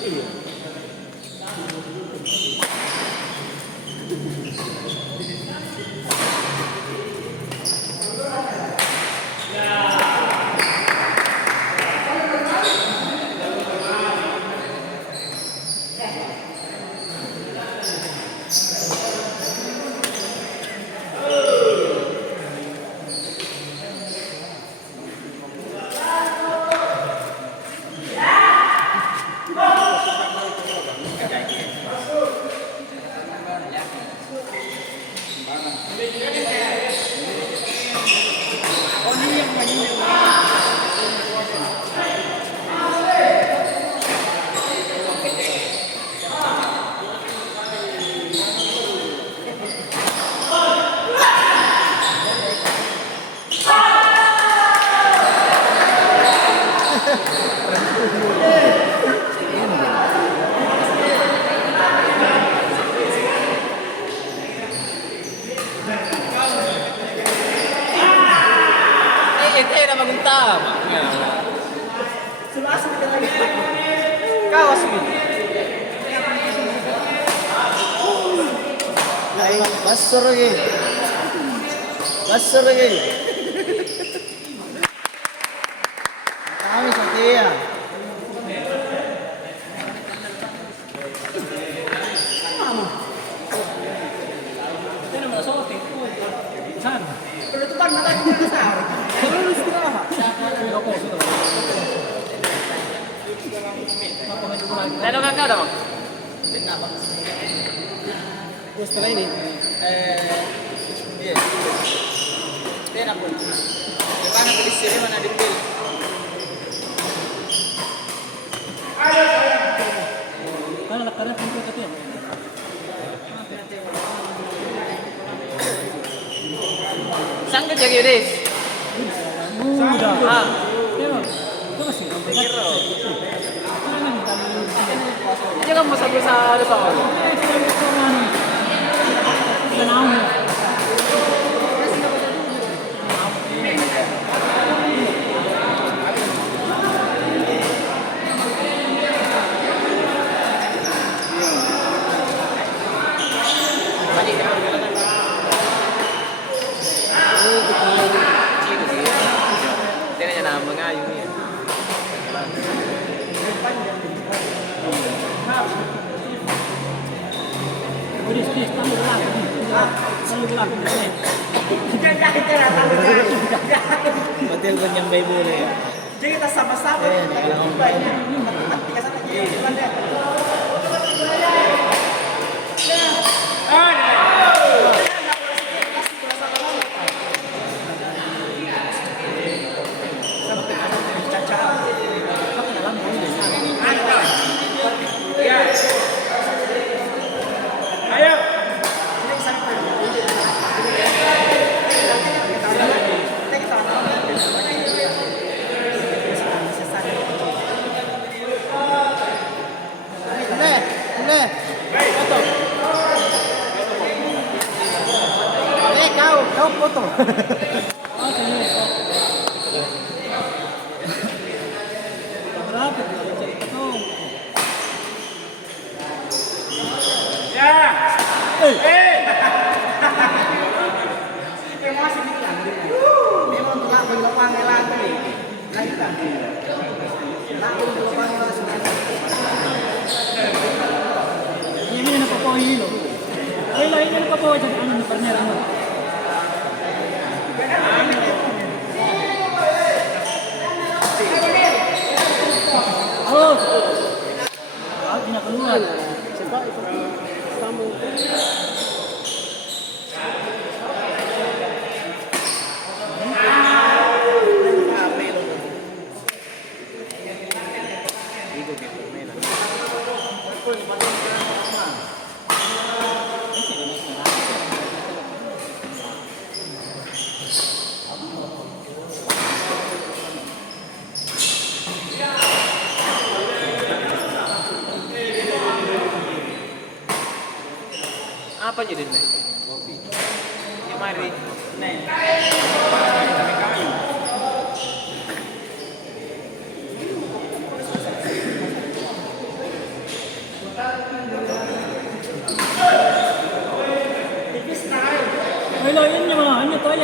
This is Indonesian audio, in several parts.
Iya. Era maguntama. Sulas kita lagi. Kawas mo. Ay, basur lagi. Basur lagi. Kami setia. Sana. Penutupan mata kita besar. Terus istirahat. Ano ka daw? Setelah ini, iya, dia pun. Gimana polisi ini mana dipil? Ano nakara kung ko tayo? Saan ka jadi ulit? Sudah. Ah, Pero, ito kasi. pero. Hindi ka masabi sa ano pa ako. Tiyan niya na mga yun yan. Betul kan yang bayi boleh ya. Jadi kita sama-sama baiknya. Tiga sana Kau foto. Ini na po hilo. Ay, lain yan pa po dyan. Ano na parnera mo? Oh! Ah, pinakaluan. Siapa itu? Kamu. Apa jadi nih? Kopi. Ini mari. Nih.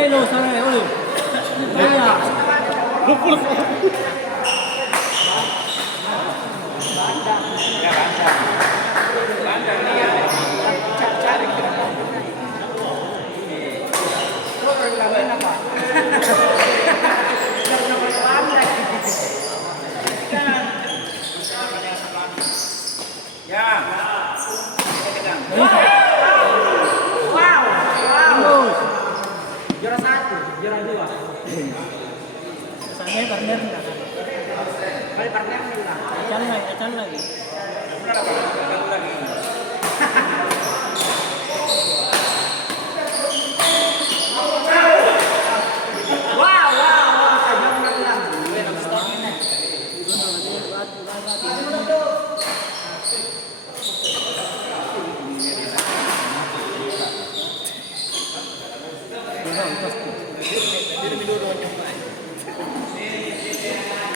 Yelo, Saray, oi. Iya. Cari-cari. Lawan apa? Ya. Terus. Juara 1, juara 2. Sampai partner enggak kan? Kali partner nih lah. Acan lagi.